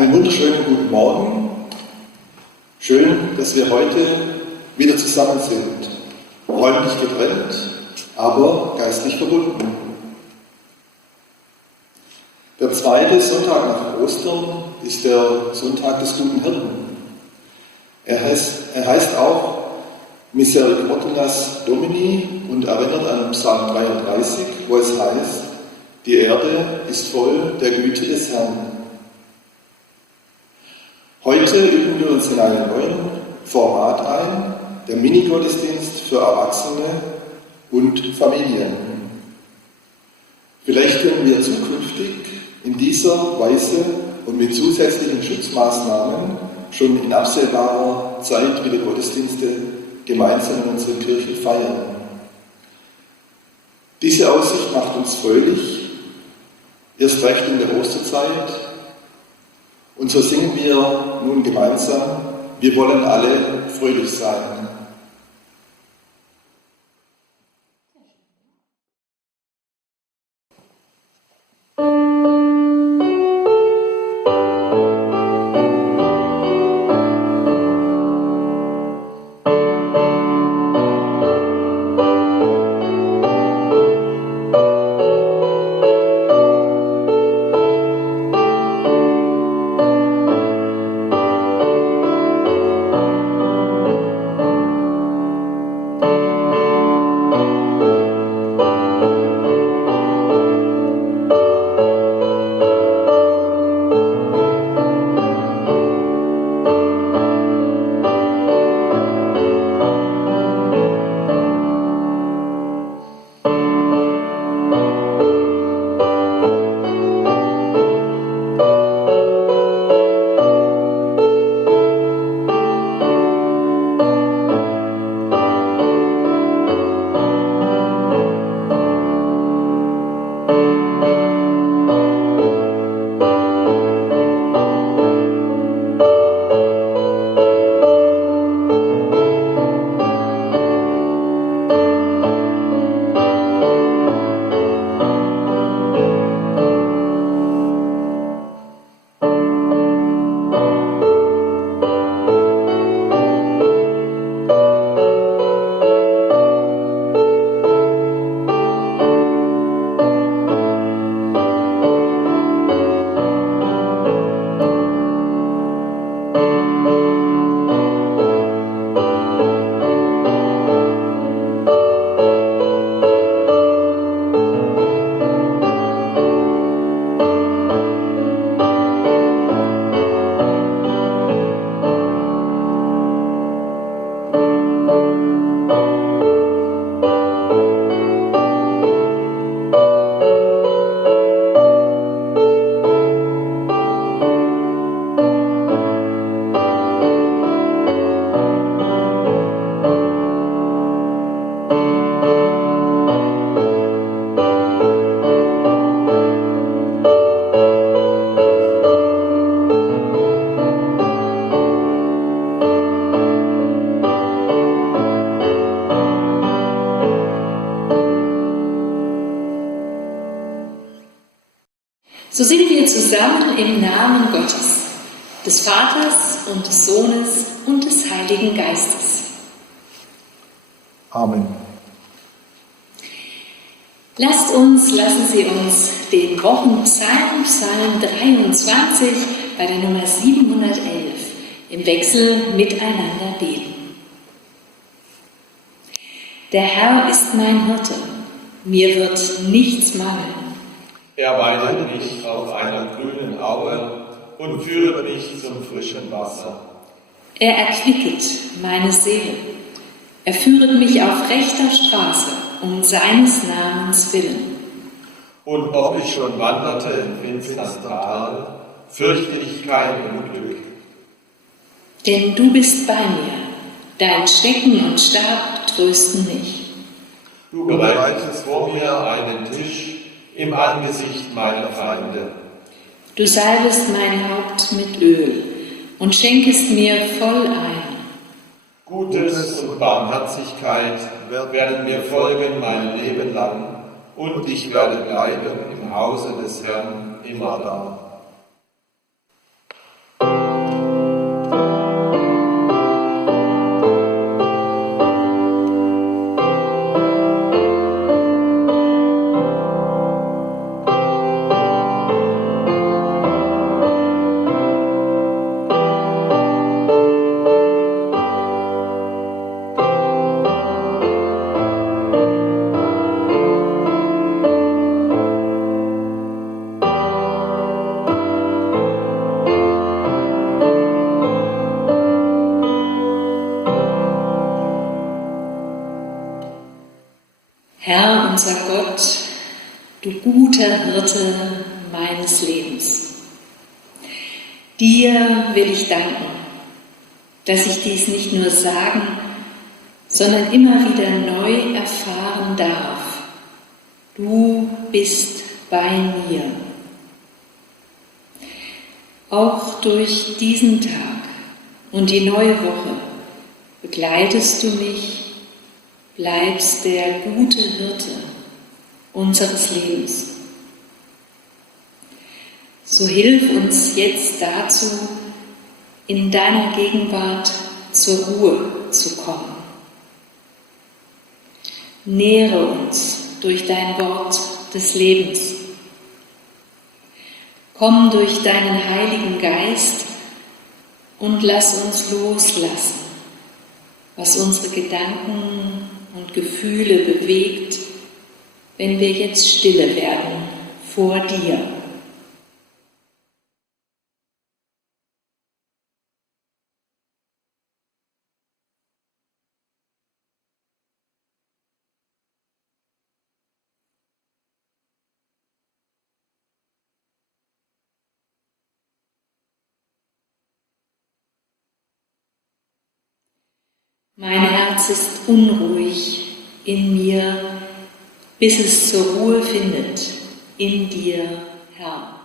Einen wunderschönen guten Morgen. Schön, dass wir heute wieder zusammen sind. Räumlich getrennt, aber geistlich verbunden. Der zweite Sonntag nach Ostern ist der Sonntag des guten Hirten. Er heißt auch Misericordias Domini und erinnert an Psalm 33, wo es heißt, die Erde ist voll der Güte des Herrn. Heute üben wir uns in einem neuen Format ein, der Mini-Gottesdienst für Erwachsene und Familien. Vielleicht können wir zukünftig in dieser Weise und mit zusätzlichen Schutzmaßnahmen schon in absehbarer Zeit wieder Gottesdienste gemeinsam in unseren Kirchen feiern. Diese Aussicht macht uns fröhlich, erst recht in der Osterzeit. Und so singen wir nun gemeinsam, wir wollen alle fröhlich sein. So sind wir zusammen im Namen Gottes, des Vaters und des Sohnes und des Heiligen Geistes. Amen. Lassen Sie uns den Wochenpsalm, Psalm 23, bei der Nummer 711, im Wechsel miteinander beten. Der Herr ist mein Hirte, mir wird nichts mangeln. Er weidet mich auf einer grünen Aue und führet mich zum frischen Wasser. Er erquicket meine Seele. Er führet mich auf rechter Straße, um seines Namens willen. Und ob ich schon wanderte im finstern Tal, fürchte ich kein Unglück. Denn du bist bei mir, dein Stecken und Stab trösten mich. Du bereitest vor mir einen Tisch im Angesicht meiner Feinde. Du salbest mein Haupt mit Öl und schenkest mir voll ein. Gutes und Barmherzigkeit werden mir folgen mein Leben lang, und ich werde bleiben im Hause des Herrn immer da. unser Gott, du guter Hirte meines Lebens. Dir will ich danken, dass ich dies nicht nur sagen, sondern immer wieder neu erfahren darf. Du bist bei mir. Auch durch diesen Tag und die neue Woche begleitest du mich, bleibst der gute Hirte unseres Lebens. So hilf uns jetzt dazu, in deiner Gegenwart zur Ruhe zu kommen. Nähre uns durch dein Wort des Lebens. Komm durch deinen Heiligen Geist und lass uns loslassen, was unsere Gedanken und Gefühle bewegt, wenn wir jetzt stille werden vor dir. Mein Herz ist unruhig in mir, bis es zur Ruhe findet in dir, Herr.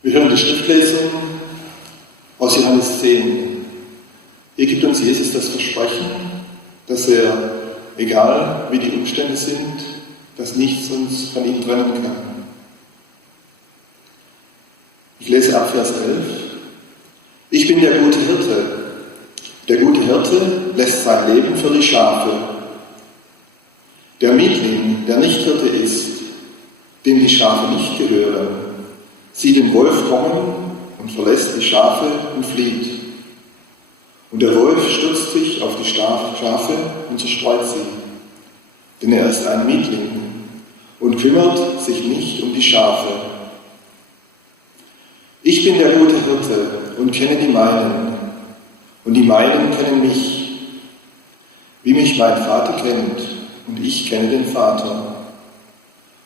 Wir hören die Schriftlesung aus Johannes 10. Hier gibt uns Jesus das Versprechen, dass er, egal wie die Umstände sind, dass nichts uns von ihm trennen kann. Ich lese ab Vers 11. Ich bin der gute Hirte. Der gute Hirte lässt sein Leben für die Schafe. Der Mietling, der nicht Hirte ist, dem die Schafe nicht gehören, sieht den Wolf kommen und verlässt die Schafe und flieht. Und der Wolf stürzt sich auf die Schafe und zerstreut sie, denn er ist ein Mietling und kümmert sich nicht um die Schafe. Ich bin der gute Hirte und kenne die meinen, und die meinen kennen mich, wie mich mein Vater kennt, und ich kenne den Vater.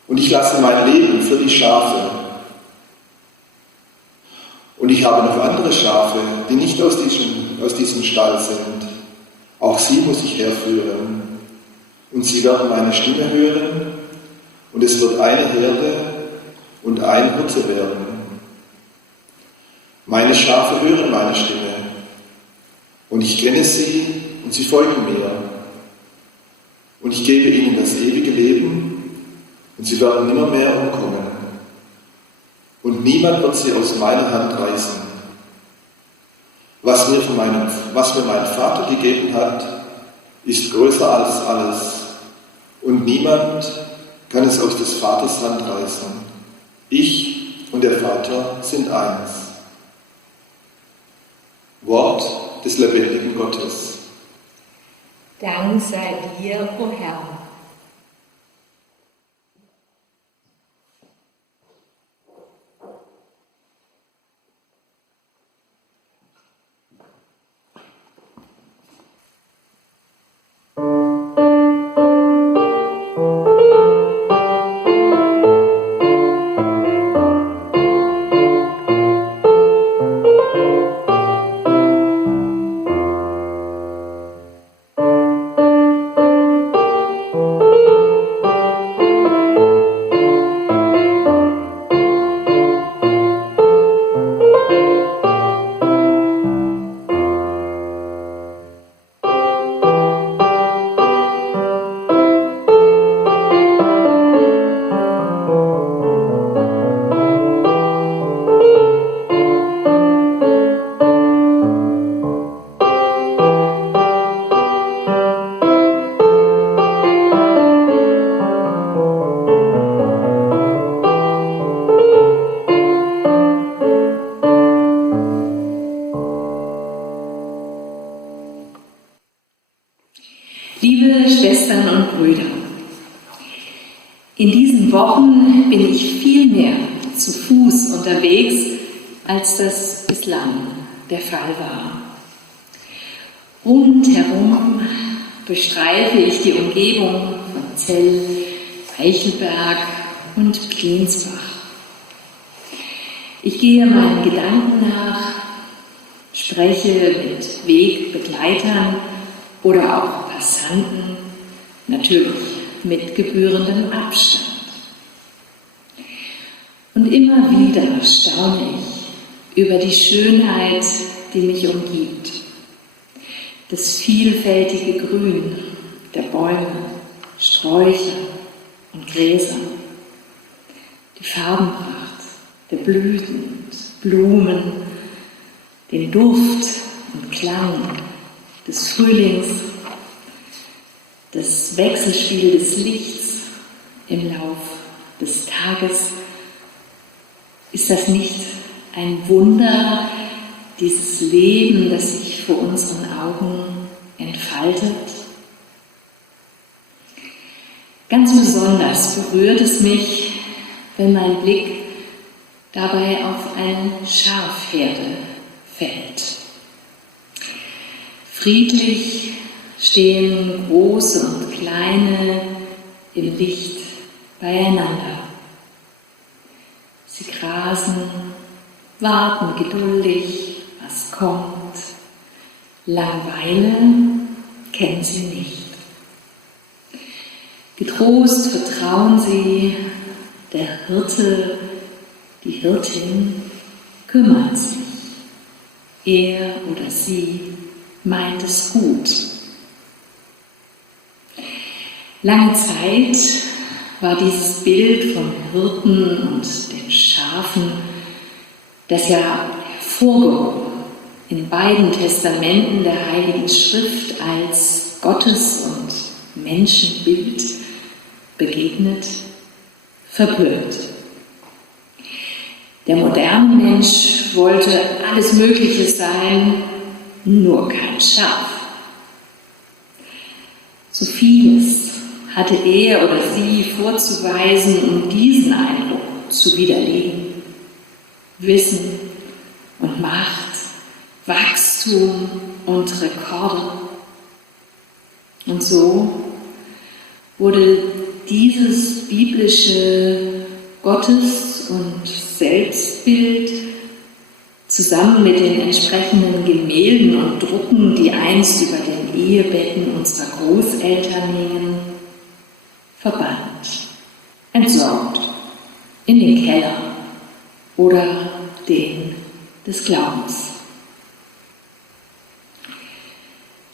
Und ich lasse mein Leben für die Schafe. Und ich habe noch andere Schafe, die nicht aus diesem Stall sind. Auch sie muss ich herführen. Und sie werden meine Stimme hören, und es wird eine Herde und ein Hirte werden. Meine Schafe hören meine Stimme, und ich kenne sie, und sie folgen mir. Und ich gebe ihnen das ewige Leben, und sie werden nimmermehr umkommen. Und niemand wird sie aus meiner Hand reißen. Was mir mein Vater gegeben hat, ist größer als alles. Und niemand kann es aus des Vaters Hand reißen. Ich und der Vater sind eins. Wort des lebendigen Gottes. Dank sei dir, o Herr. Liebe Schwestern und Brüder, in diesen Wochen bin ich viel mehr zu Fuß unterwegs, als das bislang der Fall war. Rundherum bestreife ich die Umgebung von Zell-Aichelberg und Pliensbach. Ich gehe meinen Gedanken nach, spreche mit Wegbegleitern oder auch Passanten, natürlich mit gebührendem Abstand. Und immer wieder staune ich über die Schönheit, die mich umgibt. Das vielfältige Grün der Bäume, Sträucher und Gräser, die Farbenpracht der Blüten und Blumen, den Duft und Klang des Frühlings, das Wechselspiel des Lichts im Lauf des Tages. Ist das nicht ein Wunder, dieses Leben, das sich vor unseren Augen entfaltet? Ganz besonders berührt es mich, wenn mein Blick dabei auf eine Schafherde fällt. Friedlich stehen große und kleine im Licht beieinander. Sie grasen, warten geduldig, was kommt. Langeweile kennen sie nicht. Getrost vertrauen sie, der Hirte, die Hirtin kümmert sich. Er oder sie meint es gut. Lange Zeit war dieses Bild vom Hirten und den Schafen, das ja hervorgehoben in beiden Testamenten der Heiligen Schrift als Gottes- und Menschenbild begegnet, verbirgt. Der moderne Mensch wollte alles Mögliche sein, nur kein Schaf. So vieles hatte er oder sie vorzuweisen, um diesen Eindruck zu widerlegen. Wissen und Macht, Wachstum und Rekorde. Und so wurde dieses biblische Gottes- und Selbstbild zusammen mit den entsprechenden Gemälden und Drucken, die einst über den Ehebetten unserer Großeltern hingen, verbannt, entsorgt, in den Keller oder den des Glaubens.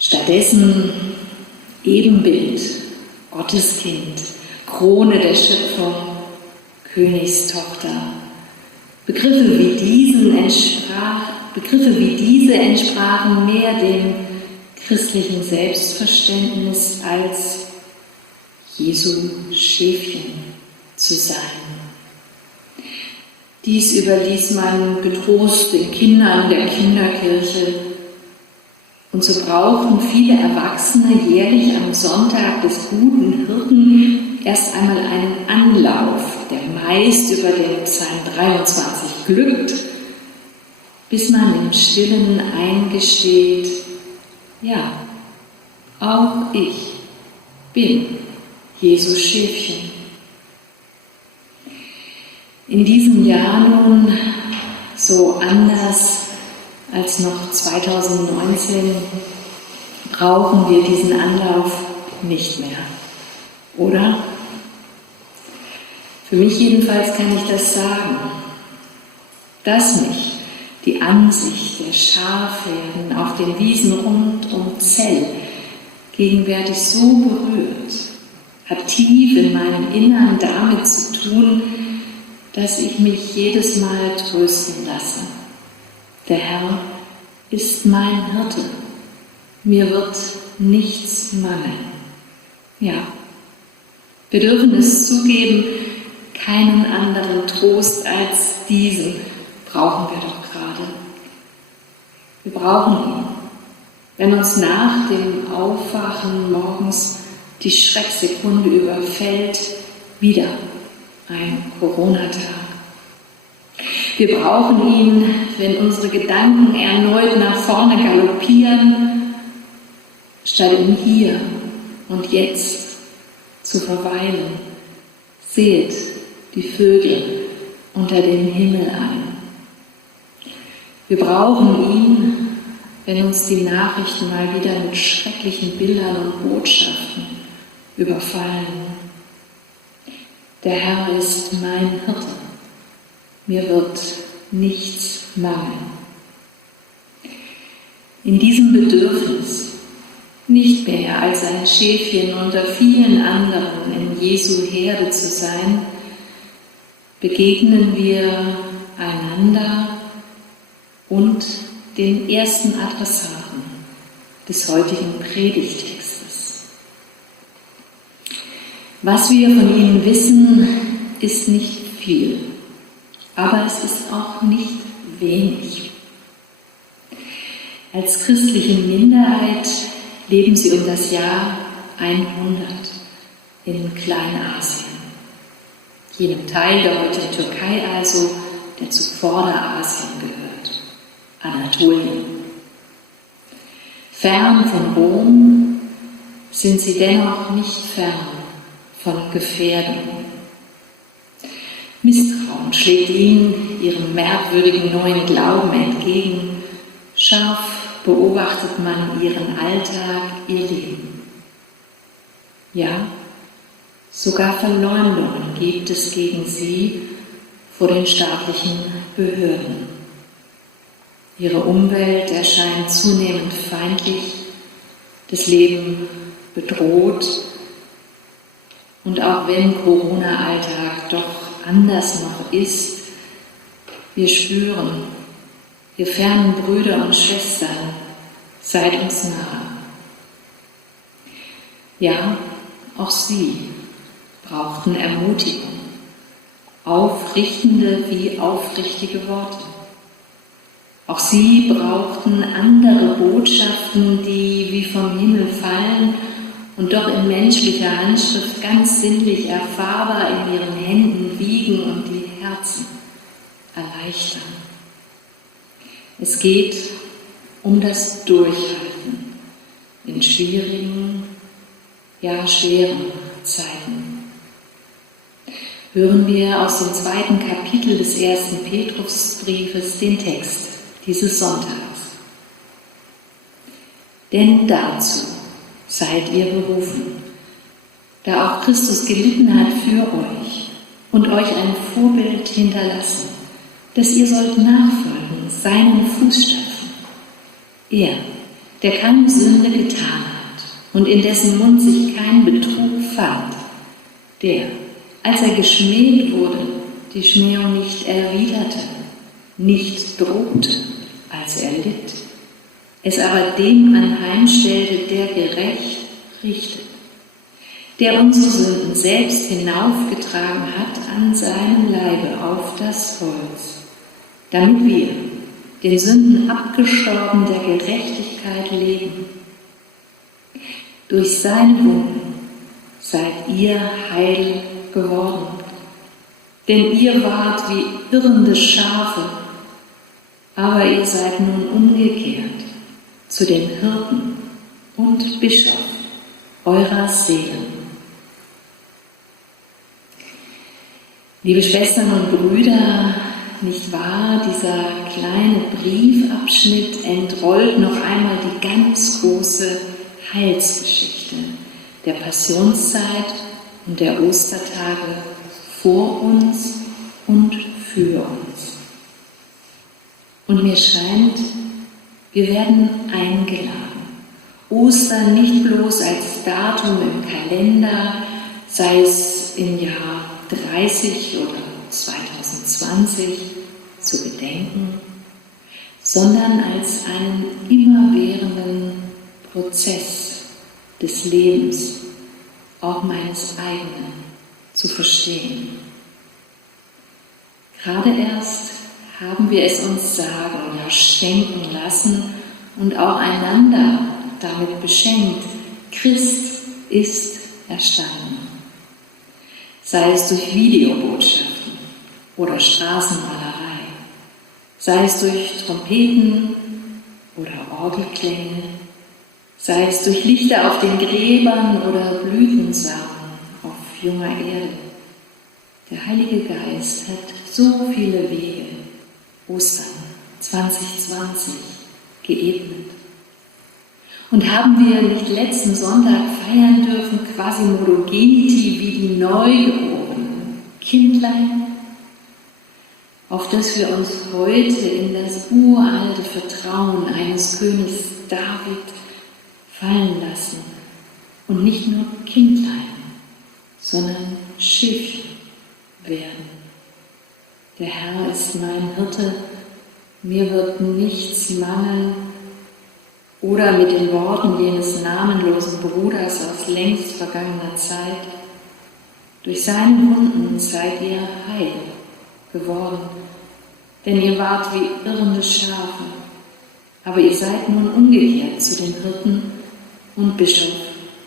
Stattdessen Ebenbild, Gotteskind, Krone der Schöpfung, Königstochter. Begriffe wie diese entsprachen mehr dem christlichen Selbstverständnis als Jesu Schäfchen zu sein. Dies überließ man getrost den Kindern der Kinderkirche. Und so brauchten viele Erwachsene jährlich am Sonntag des guten Hirten erst einmal einen Anlauf, der meist über den Psalm 23 glückt, bis man im Stillen eingesteht, ja, auch ich bin Jesus Schäfchen. In diesem Jahr nun, so anders als noch 2019, brauchen wir diesen Anlauf nicht mehr, oder? Für mich jedenfalls kann ich das sagen, dass mich die Ansicht der Schafherden auf den Wiesen rund um Zell gegenwärtig so berührt, hat tief in meinem Innern damit zu tun, dass ich mich jedes Mal trösten lasse. Der Herr ist mein Hirte, mir wird nichts mangeln. Ja, wir dürfen es zugeben, keinen anderen Trost als diesen brauchen wir doch gerade. Wir brauchen ihn, wenn uns nach dem Aufwachen morgens die Schrecksekunde überfällt, wieder ein Corona-Tag. Wir brauchen ihn, wenn unsere Gedanken erneut nach vorne galoppieren, statt im Hier und Jetzt zu verweilen. Seht die Vögel unter dem Himmel an. Wir brauchen ihn, wenn uns die Nachrichten mal wieder mit schrecklichen Bildern und Botschaften überfallen. Der Herr ist mein Hirte, mir wird nichts mangeln. In diesem Bedürfnis, nicht mehr als ein Schäfchen unter vielen anderen in Jesu Herde zu sein, begegnen wir einander und den ersten Adressaten des heutigen Predigttextes. Was wir von ihnen wissen, ist nicht viel, aber es ist auch nicht wenig. Als christliche Minderheit leben sie um das Jahr 100 in Kleinasien, jenem Teil der heutigen Türkei also, der zu Vorderasien gehört, Anatolien. Fern von Rom sind sie dennoch nicht fern von Gefährdung. Misstrauen schlägt ihnen ihrem merkwürdigen neuen Glauben entgegen. Scharf beobachtet man ihren Alltag, ihr Leben. Ja, sogar Verleumdungen gibt es gegen sie vor den staatlichen Behörden. Ihre Umwelt erscheint zunehmend feindlich, das Leben bedroht. Und auch wenn Corona-Alltag doch anders noch ist, wir spüren, ihr fernen Brüder und Schwestern, seid uns nahe. Ja, auch sie brauchten Ermutigung, aufrichtende wie aufrichtige Worte. Auch sie brauchten andere Botschaften, die wie vom Himmel fallen und doch in menschlicher Handschrift ganz sinnlich erfahrbar in ihren Händen wiegen und die Herzen erleichtern. Es geht um das Durchhalten in schwierigen, ja schweren Zeiten. Hören wir aus dem 2. Kapitel des 1. Petrusbriefes den Text dieses Sonntags. Denn dazu seid ihr berufen, da auch Christus gelitten hat für euch und euch ein Vorbild hinterlassen, dass ihr sollt nachfolgen seinen Fußstapfen. Er, der keine Sünde getan hat und in dessen Mund sich kein Betrug fand, der, als er geschmäht wurde, die Schmähung nicht erwiderte, nicht drohte, als er litt, es aber dem anheimstellte, der gerecht richtet, der unsere Sünden selbst hinaufgetragen hat an seinem Leibe auf das Holz, damit wir, den Sünden abgestorben, der Gerechtigkeit leben. Durch seine Wunden seid ihr heil geworden, denn ihr wart wie irrende Schafe, aber ihr seid nun umgekehrt zu dem Hirten und Bischof eurer Seelen. Liebe Schwestern und Brüder, nicht wahr, dieser kleine Briefabschnitt entrollt noch einmal die ganz große Heilsgeschichte der Passionszeit und der Ostertage vor uns und für uns. Und mir scheint, wir werden eingeladen, Ostern nicht bloß als Datum im Kalender, sei es im Jahr 30 oder 2020 zu gedenken, sondern als einen immerwährenden Prozess des Lebens, auch meines eigenen, zu verstehen. Gerade erst haben wir es uns sagen, ja schenken lassen und auch einander damit beschenkt, Christ ist erstanden. Sei es durch Videobotschaften oder Straßenmalerei, sei es durch Trompeten oder Orgelklänge, sei es durch Lichter auf den Gräbern oder Blütensamen auf junger Erde. Der Heilige Geist hat so viele Wege, Ostern 2020, geebnet. Und haben wir nicht letzten Sonntag feiern dürfen, quasi Modogeniti, wie die Neugeborenen, Kindlein, auf das wir uns heute in das uralte Vertrauen eines Königs David fallen lassen und nicht nur Kindlein, sondern Schäfchen werden. Der Herr ist mein Hirte, mir wird nichts mangeln. Oder mit den Worten jenes namenlosen Bruders aus längst vergangener Zeit: Durch seine Wunden seid ihr heil geworden, denn ihr wart wie irrende Schafe, aber ihr seid nun umgekehrt zu dem Hirten und Bischof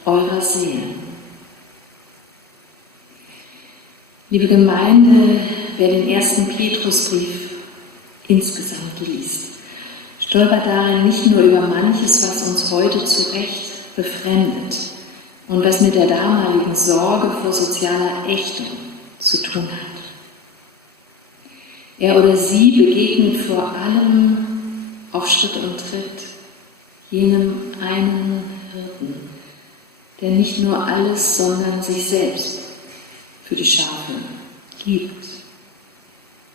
eurer Seelen. Liebe Gemeinde, wer den 1. Petrusbrief insgesamt liest, stolpert darin nicht nur über manches, was uns heute zu Recht befremdet und was mit der damaligen Sorge vor sozialer Ächtung zu tun hat. Er oder sie begegnet vor allem auf Schritt und Tritt jenem einen Hirten, der nicht nur alles, sondern sich selbst für die Schafe gibt.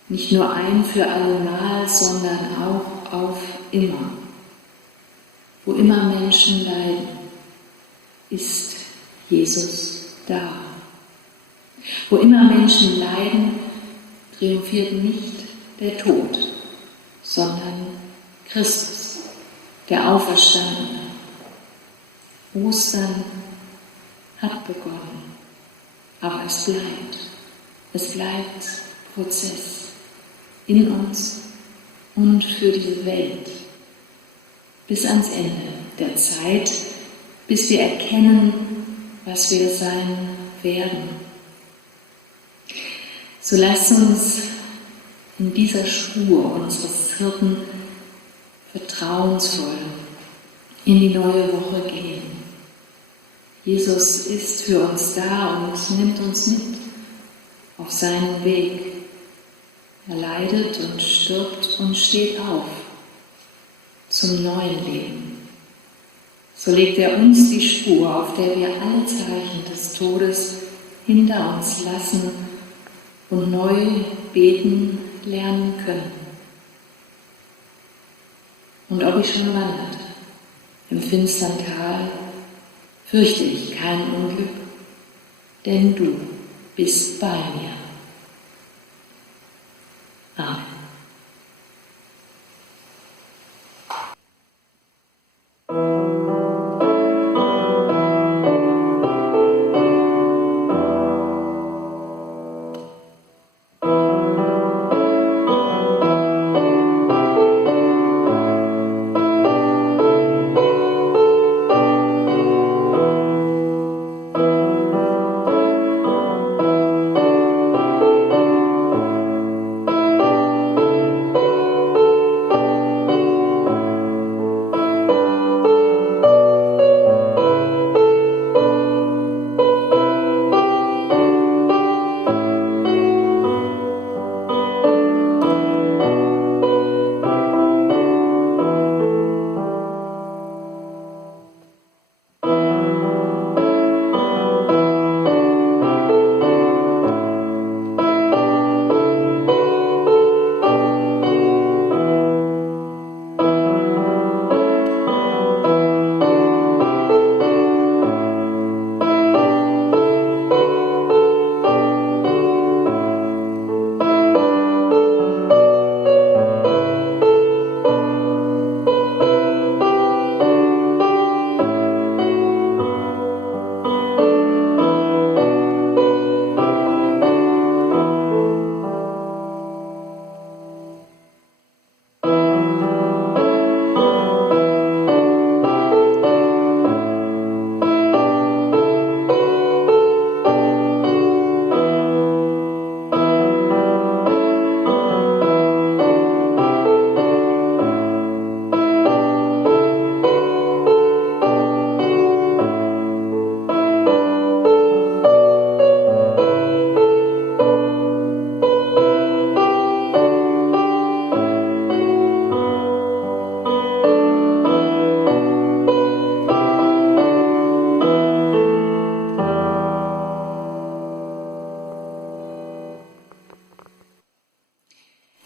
Nicht nur ein für allemal, sondern auch auf immer. Wo immer Menschen leiden, ist Jesus da. Wo immer Menschen leiden, triumphiert nicht der Tod, sondern Christus, der Auferstandene. Ostern hat begonnen, aber es bleibt. Es bleibt Prozess in uns und für diese Welt bis ans Ende der Zeit, bis wir erkennen, was wir sein werden. So lasst uns in dieser Spur unseres Hirten vertrauensvoll in die neue Woche gehen. Jesus ist für uns da und nimmt uns mit auf seinen Weg. Er leidet und stirbt und steht auf zum neuen Leben. So legt er uns die Spur, auf der wir alle Zeichen des Todes hinter uns lassen und neu beten lernen können. Und ob ich schon wanderte im finstern Tal, fürchte ich kein Unglück, denn du bist bei mir. Amen.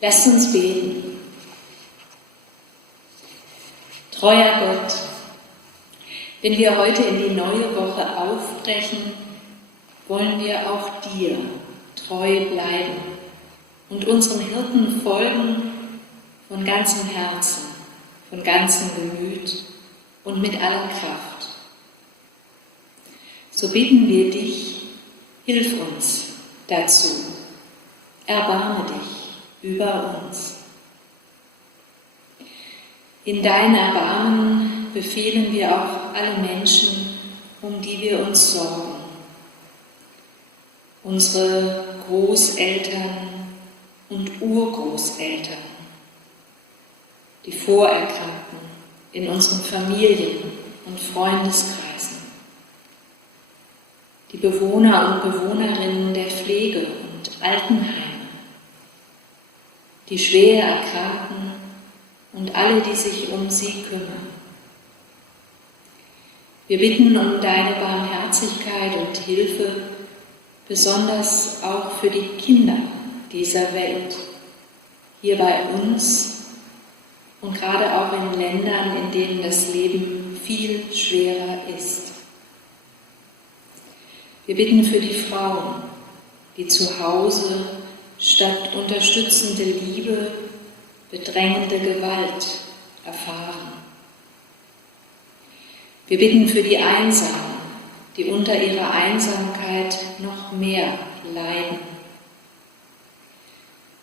Lasst uns beten. Treuer Gott, wenn wir heute in die neue Woche aufbrechen, wollen wir auch dir treu bleiben und unserem Hirten folgen von ganzem Herzen, von ganzem Gemüt und mit aller Kraft. So bitten wir dich, hilf uns dazu, erbarme dich über uns. In dein Erbarmen befehlen wir auch alle Menschen, um die wir uns sorgen. Unsere Großeltern und Urgroßeltern, die Vorerkrankten in unseren Familien und Freundeskreisen, die Bewohner und Bewohnerinnen der Pflege und Altenheime, die schwer Erkrankten und alle, die sich um sie kümmern. Wir bitten um deine Barmherzigkeit und Hilfe, besonders auch für die Kinder dieser Welt, hier bei uns und gerade auch in Ländern, in denen das Leben viel schwerer ist. Wir bitten für die Frauen, die zu Hause statt unterstützende Liebe bedrängende Gewalt erfahren. Wir bitten für die Einsamen, die unter ihrer Einsamkeit noch mehr leiden.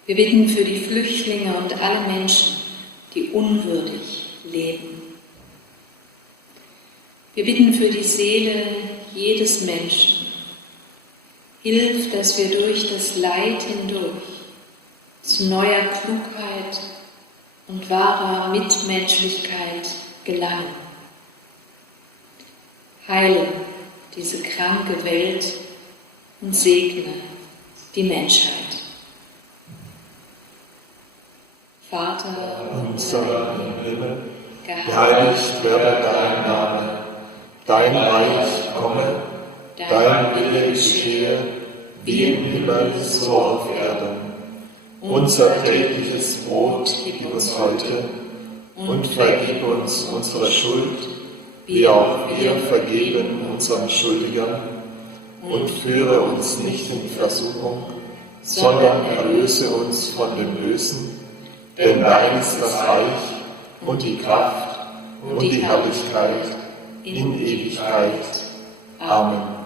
Wir bitten für die Flüchtlinge und alle Menschen, die unwürdig leben. Wir bitten für die Seele jedes Menschen. Hilf, dass wir durch das Leid hindurch zu neuer Klugheit und wahrer Mitmenschlichkeit gelangen. Heile diese kranke Welt und segne die Menschheit. Vater unser im Himmel, geheiligt werde dein Name, dein Reich komme, dein Wille geschehe, wie im Himmel, so auf Erden. Unser tägliches Brot gib uns heute und vergib uns unsere Schuld, wie auch wir vergeben unseren Schuldigern, und führe uns nicht in Versuchung, sondern erlöse uns von dem Bösen, denn dein ist das Reich und die Kraft und die Herrlichkeit in Ewigkeit. Amen.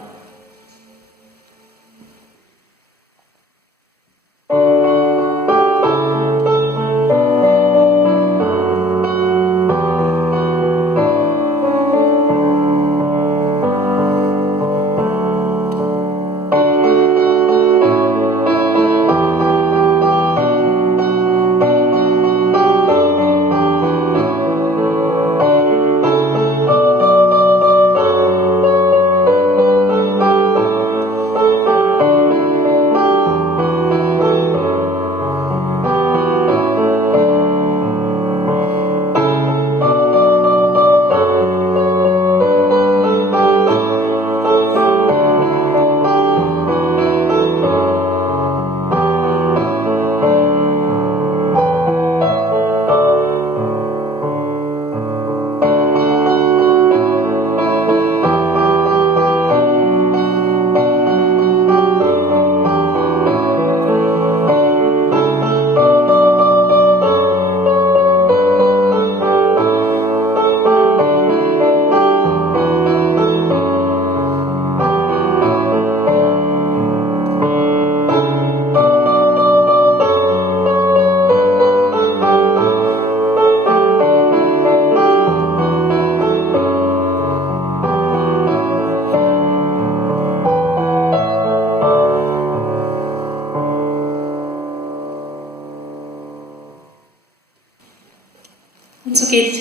Und so geht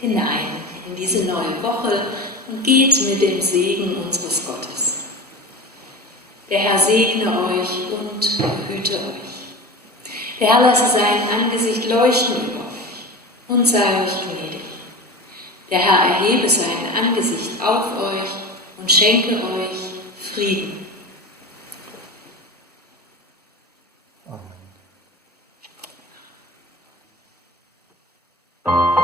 hinein in diese neue Woche und geht mit dem Segen unseres Gottes. Der Herr segne euch und behüte euch. Der Herr lasse sein Angesicht leuchten über euch und sei euch gnädig. Der Herr erhebe sein Angesicht auf euch und schenke euch Frieden. Amen.